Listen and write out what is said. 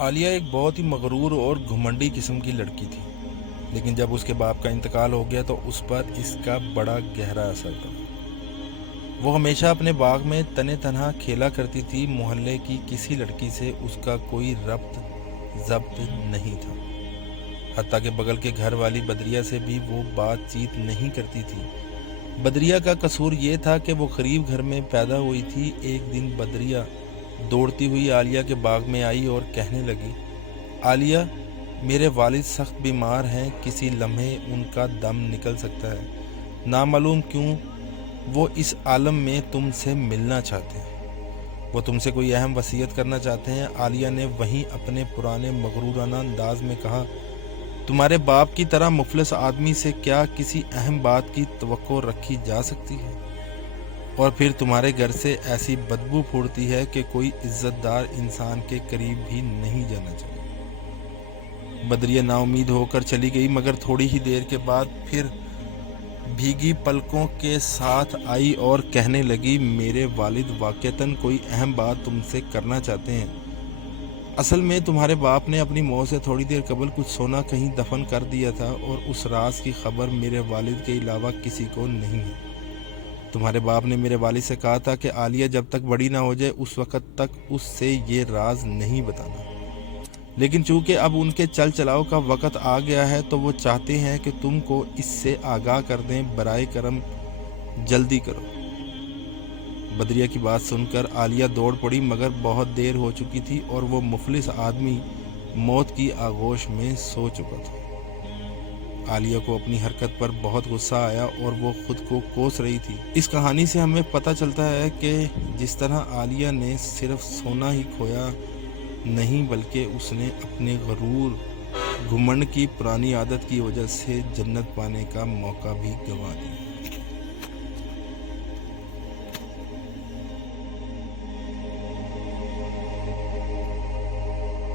عالیہ ایک بہت ہی مغرور اور گھمنڈی قسم کی لڑکی تھی، لیکن جب اس کے باپ کا انتقال ہو گیا تو اس پر اس کا بڑا گہرا اثر پڑا۔ وہ ہمیشہ اپنے باغ میں تنے تنہا کھیلا کرتی تھی، محلے کی کسی لڑکی سے اس کا کوئی ربط ضبط نہیں تھا، حتیٰ کہ بغل کے گھر والی بدریہ سے بھی وہ بات چیت نہیں کرتی تھی۔ بدریہ کا قصور یہ تھا کہ وہ غریب گھر میں پیدا ہوئی تھی۔ ایک دن بدریہ دوڑتی ہوئی عالیہ کے باغ میں آئی اور کہنے لگی، عالیہ، میرے والد سخت بیمار ہیں، کسی لمحے ان کا دم نکل سکتا ہے، نامعلوم کیوں وہ اس عالم میں تم سے ملنا چاہتے ہیں، وہ تم سے کوئی اہم وصیت کرنا چاہتے ہیں۔ عالیہ نے وہیں اپنے پرانے مغرورانہ انداز میں کہا، تمہارے باپ کی طرح مفلس آدمی سے کیا کسی اہم بات کی توقع رکھی جا سکتی ہے؟ اور پھر تمہارے گھر سے ایسی بدبو پھوٹتی ہے کہ کوئی عزت دار انسان کے قریب بھی نہیں جانا چاہیے۔ بدریہ نا امید ہو کر چلی گئی، مگر تھوڑی ہی دیر کے بعد پھر بھیگی پلکوں کے ساتھ آئی اور کہنے لگی، میرے والد واقعتاً کوئی اہم بات تم سے کرنا چاہتے ہیں۔ اصل میں تمہارے باپ نے اپنی موت سے تھوڑی دیر قبل کچھ سونا کہیں دفن کر دیا تھا، اور اس راز کی خبر میرے والد کے علاوہ کسی کو نہیں ہے۔ تمہارے باپ نے میرے والد سے کہا تھا کہ عالیہ جب تک بڑی نہ ہو جائے اس وقت تک اس سے یہ راز نہیں بتانا، لیکن چونکہ اب ان کے چل چلاؤ کا وقت آ گیا ہے تو وہ چاہتے ہیں کہ تم کو اس سے آگاہ کر دیں، برائے کرم جلدی کرو۔ بدریہ کی بات سن کر عالیہ دوڑ پڑی، مگر بہت دیر ہو چکی تھی اور وہ مفلس آدمی موت کی آغوش میں سو چکا تھا۔ عالیہ کو اپنی حرکت پر بہت غصہ آیا اور وہ خود کو کوس رہی تھی۔ اس کہانی سے ہمیں پتہ چلتا ہے کہ جس طرح عالیہ نے صرف سونا ہی کھویا نہیں، بلکہ اس نے اپنے غرور گھمنڈ کی پرانی عادت کی وجہ سے جنت پانے کا موقع بھی گنوا دیا۔